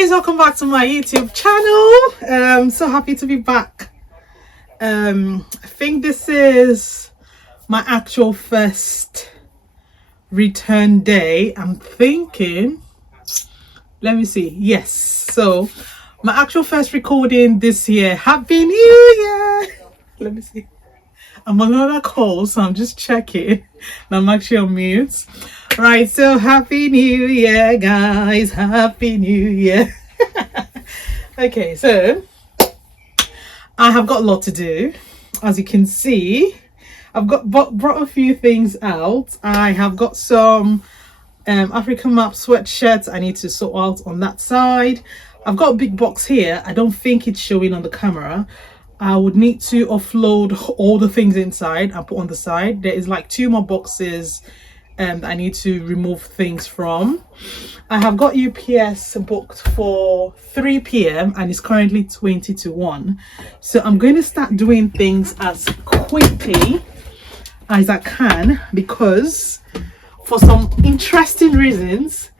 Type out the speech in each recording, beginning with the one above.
Guys, welcome back to my YouTube channel. I'm so happy to be back. I think this is my actual first return day. I'm thinking, let me see. Yes, so my actual first recording this year. Happy New Year. Let me see. I'm on another call, so I'm just checking. I'm actually on mute. Right, so happy New Year, guys. Happy New Year. Okay, so I have got a lot to do. As you can see, I've brought a few things out. I have got some African map sweatshirts I need to sort out on that side. I've got a big box here. I don't think it's showing on the camera. I would need to offload all the things inside and put on the side. There is like 2 more boxes that I need to remove things from. I have got UPS booked for 3 p.m. and it's currently 20 to 1. So I'm going to start doing things as quickly as I can, because for some interesting reasons,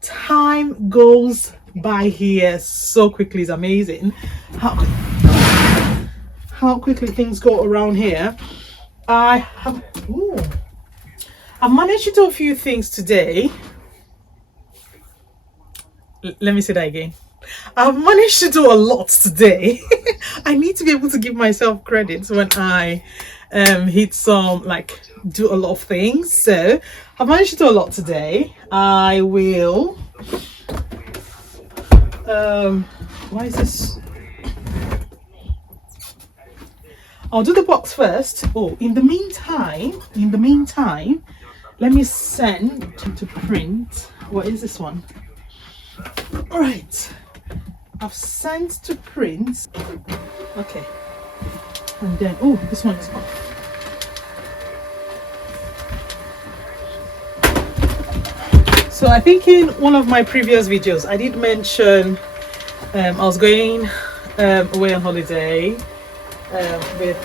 time goes by here so quickly. It's amazing how quickly things go around here. I've managed to do a few things today. Let me say that again. I've managed to do a lot today. I need to be able to give myself credit when I hit some, like, do a lot of things. So I've managed to do a lot today. I will why is this? I'll do the box first. Oh, in the meantime, let me send to print. What is this one? All right, I've sent to print. Okay, and then this one is off. So I think in one of my previous videos I did mention I was going away on holiday with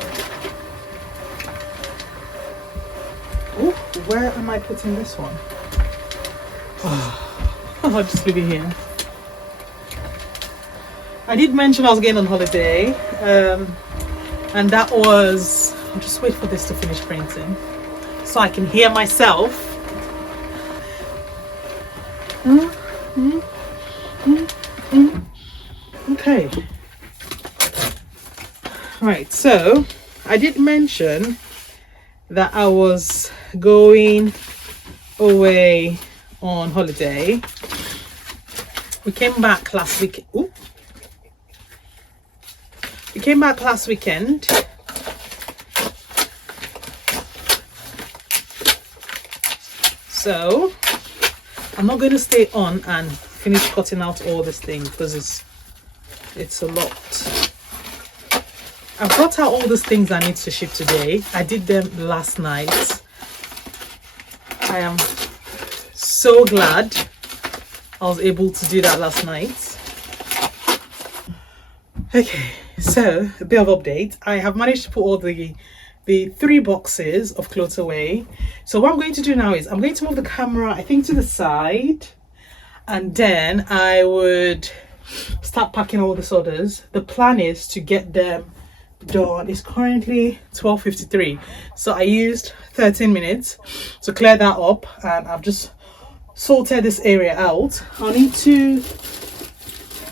where am I putting this one? I'll just leave it here. I did mention I was going on holiday, and that was, I'll just wait for this to finish printing so I can hear myself. Okay. Right, so I did mention that I was going away on holiday. We came back last week. We came back last weekend. So I'm not going to stay on and finish cutting out all this thing because it's a lot. I've got out all these things I need to ship today. I did them last night. I am so glad I was able to do that last night. Okay, so a bit of update. I have managed to put all the 3 boxes of clothes away. So what I'm going to do now is I'm going to move the camera, I think, to the side, and then I would start packing all these orders. The plan is to get them done. It's currently 12:53, so I used 13 minutes to clear that up, and I've just sorted this area out. I need to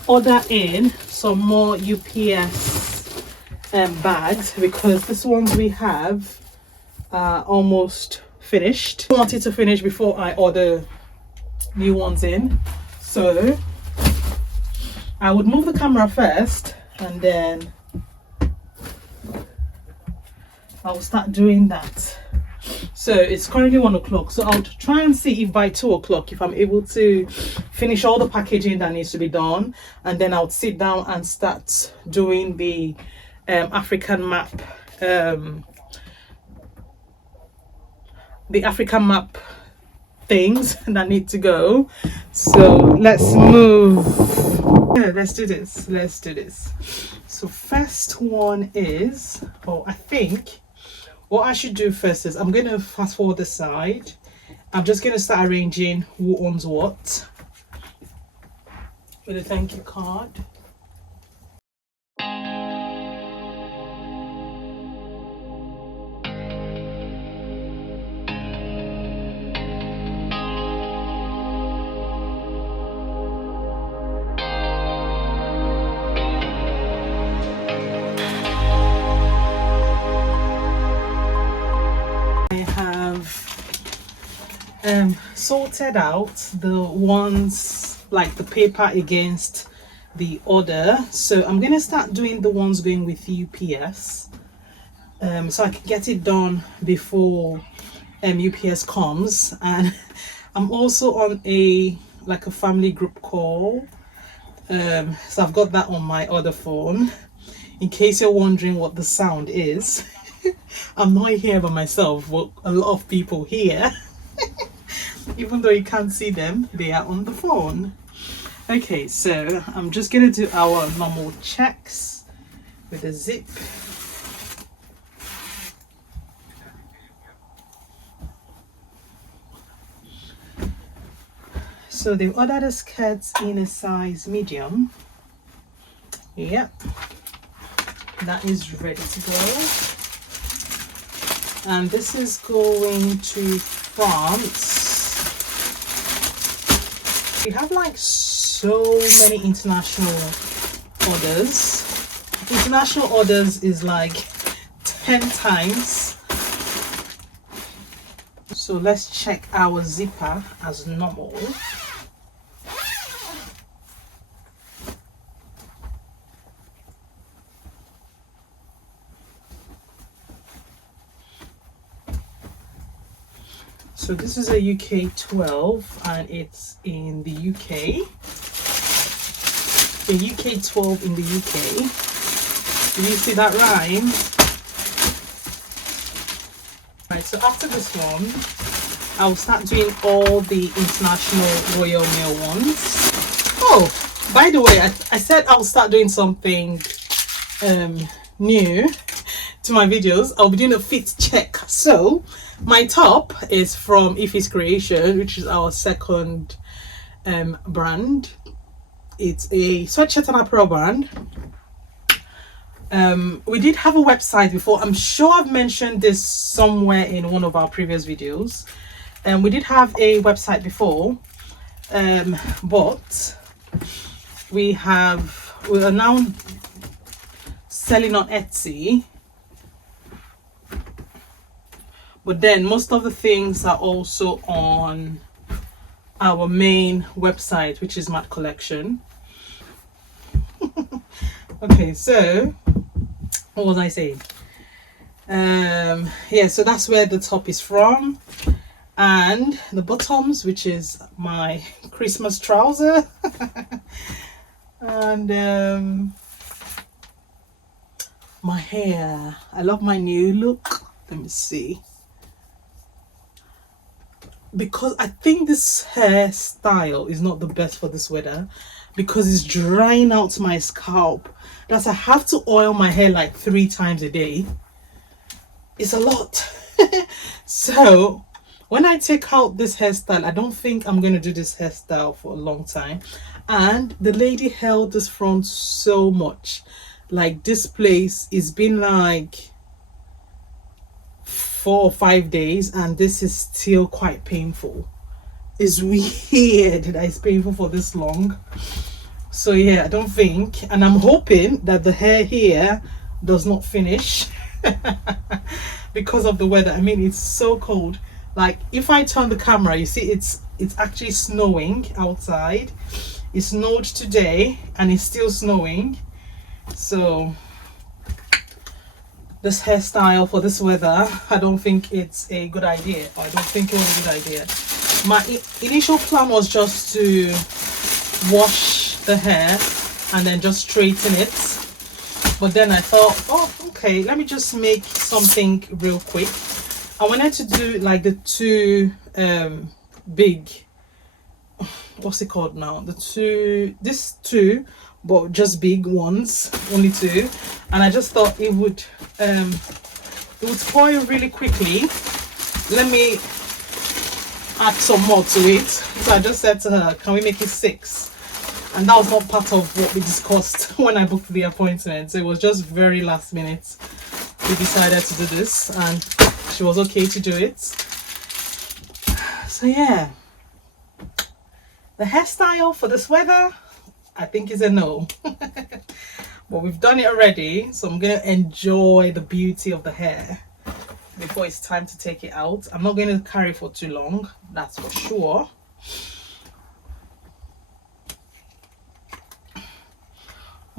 order in some more UPS bags because these ones we have are almost finished. I wanted to finish before I order new ones in, so I would move the camera first and then I'll start doing that. So it's currently 1 o'clock, so I'll try and see if by 2 o'clock if I'm able to finish all the packaging that needs to be done, and then I'll sit down and start doing the African map things that need to go. So let's move. Yeah, let's do this. So first one is, I think what I should do first is I'm going to fast forward the side. I'm just going to start arranging who owns what. with a thank you card. Sorted out the ones, like the paper against the order, so I'm gonna start doing the ones going with UPS, so I can get it done before UPS comes. And I'm also on a family group call, so I've got that on my other phone in case you're wondering what the sound is. I'm not here by myself, but a lot of people here. Even though you can't see them, they are on the phone. Okay, so I'm just gonna do our normal checks with a zip. So they've ordered the skirts in a size medium. Yep, that is ready to go. And this is going to France. We have like so many international orders. International orders is like 10 times. So let's check our zipper as normal. So this is a UK 12 and it's in the UK. A UK 12 in the UK. Did you see that rhyme? Right, so after this one, I'll start doing all the international Royal Mail ones. Oh, by the way, I said I'll start doing something new to my videos. I'll be doing a fit check. So my top is from Ife's Creation, which is our second brand. It's a sweatshirt and apparel brand. We did have a website before. I'm sure I've mentioned this somewhere in one of our previous videos. We did have a website before, but we are now selling on Etsy. But then most of the things are also on our main website, which is M.A.Dkollection. Okay, so what was I saying? Yeah, so that's where the top is from, and the bottoms, which is my Christmas trouser. And my hair, I love my new look. Let me see, because I think this hairstyle is not the best for this weather, because it's drying out my scalp. That's, I have to oil my hair like 3 times a day. It's a lot. So when I take out this hairstyle, I don't think I'm going to do this hairstyle for a long time. And the lady held this front so much, like this place is been like 4 or 5 days, and this is still quite painful. It's weird that it's painful for this long. So yeah, I don't think, and I'm hoping that the hair here does not finish because of the weather. I mean, it's so cold. Like if I turn the camera, you see it's actually snowing outside. It snowed today and it's still snowing. So this hairstyle for this weather, I don't think it's a good idea. Or I don't think it was a good idea. My initial plan was just to wash the hair and then just straighten it. But then I thought, oh, okay, let me just make something real quick. I wanted to do like the 2 big, what's it called now? These two, but just big ones, only 2. And I just thought it would spoil really quickly. Let me add some more to it. So I just said to her, can we make it 6? and that was not part of what we discussed when I booked the appointment. So it was just very last minute. We decided to do this, and she was okay to do it. So yeah, the hairstyle for this weather, I think, is a no. But we've done it already, so I'm gonna enjoy the beauty of the hair before it's time to take it out. I'm not going to carry for too long, that's for sure.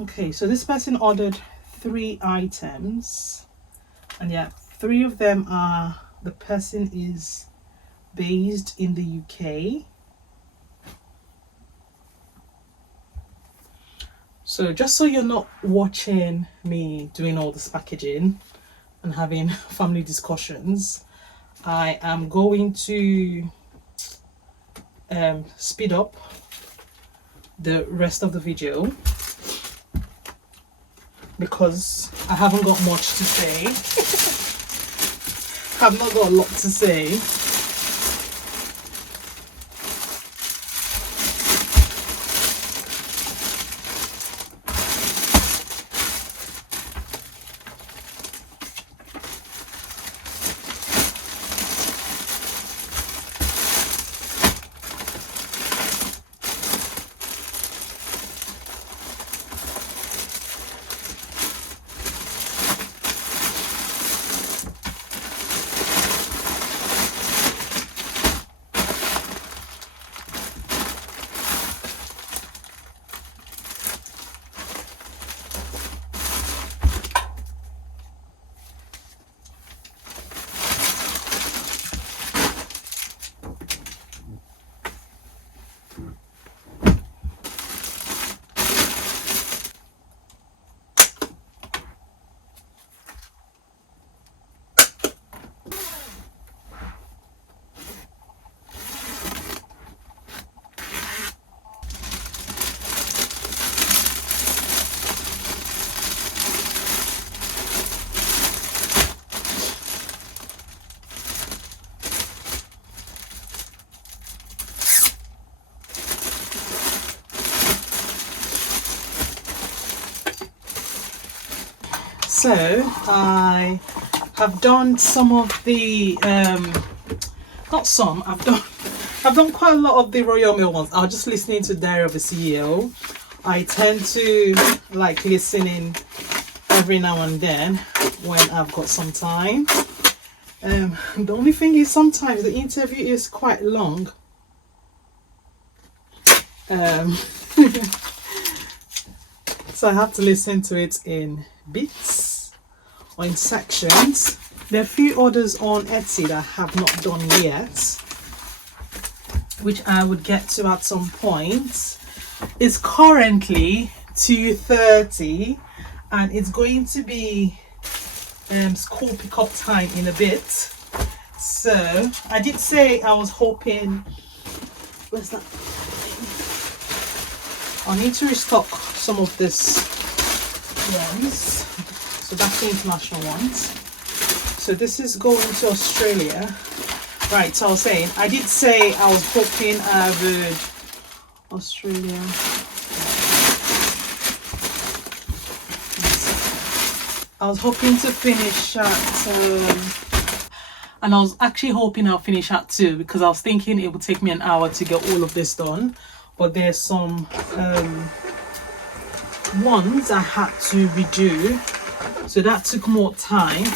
Okay, so this person ordered 3 items, and yeah, 3 of them are, the person is based in the UK. So just so you're not watching me doing all this packaging and having family discussions, I am going to speed up the rest of the video because I haven't got much to say. I've not got a lot to say. So I have done some of the not some, I've done quite a lot of the Royal Mail ones. I was just listening to Diary of a CEO. I tend to like listening every now and then when I've got some time. The only thing is sometimes the interview is quite long. So I have to listen to it in bits or in sections. There are a few orders on Etsy that I have not done yet, which I would get to at some point. It's currently 2:30 and it's going to be school pickup time in a bit. So I did say I was hoping, where's that? I need to restock some of this ones. So that's the international ones. So this is going to Australia. Right, so I was saying, I did say I was hoping I would Australia. I was hoping to finish at and I was actually hoping I'll finish at 2 because I was thinking it would take me an hour to get all of this done. But there's some ones I had to redo, so that took more time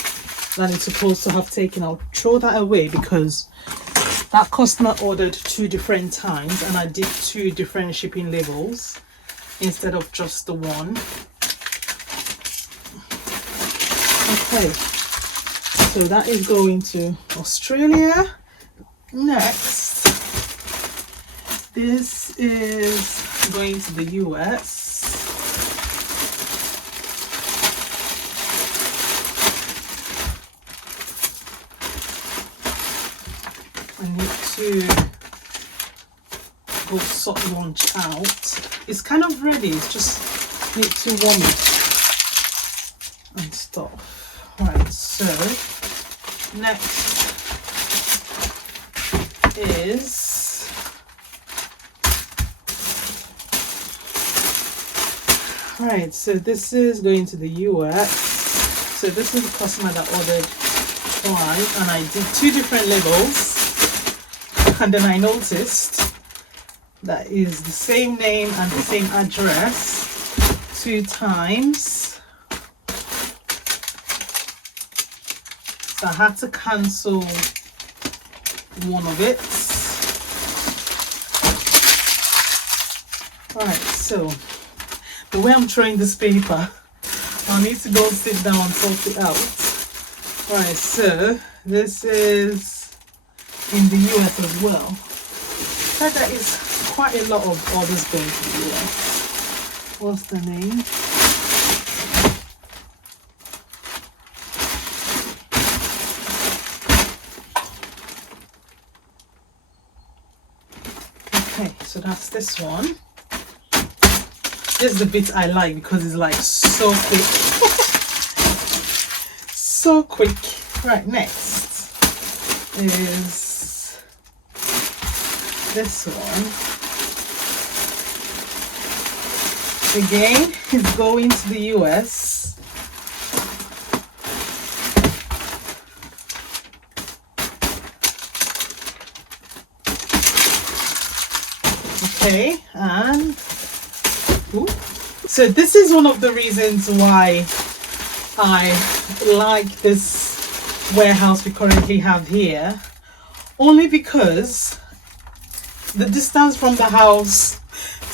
than it's supposed to have taken. I'll throw that away because that customer ordered 2 different times and I did 2 different shipping labels instead of just the one. Okay, so that is going to Australia. Next, this is going to the US. I need to go sort launch out. It's kind of ready, it's just need to warm it and stuff. Right, so next is Right, so this is going to the US. So this is the customer that ordered one, and I did 2 different labels, and then I noticed that is the same name and the same address 2 times. So I had to cancel one of it. Alright, so the way I'm throwing this paper, I'll need to go sit down and sort it out. Alright, so this is in the US as well. So there is quite a lot of orders going to the US. What's the name? Okay, so that's this one. This is the bit I like because it's like so quick. So quick. Right, next is this one. Again, it's going to the US. Okay, and so this is one of the reasons why I like this warehouse we currently have here, only because the distance from the house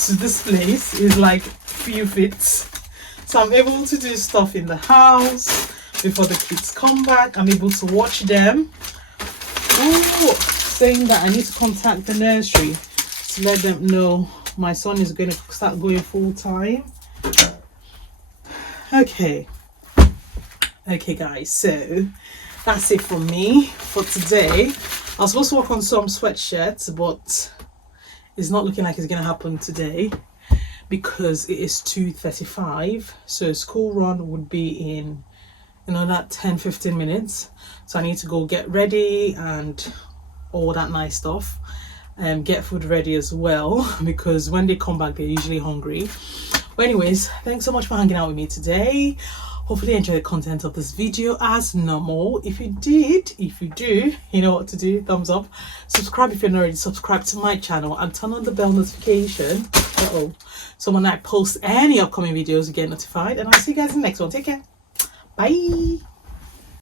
to this place is like few feet, so I'm able to do stuff in the house before the kids come back. I'm able to watch them. Oh, saying that I need to contact the nursery to let them know my son is going to start going full time. Okay guys, so that's it from me for today. I was supposed to work on some sweatshirts, but it's not looking like it's going to happen today because it is 2:35. So school run would be in that 10-15 minutes. So I need to go get ready and all that nice stuff, and get food ready as well, because when they come back they're usually hungry. But anyways, thanks so much for hanging out with me today. Hopefully you enjoy the content of this video as normal. If you do, you know what to do. Thumbs up, subscribe if you're not already subscribed to my channel, and turn on the bell notification so when I post any upcoming videos you get notified. And I'll see you guys in the next one. Take care. Bye.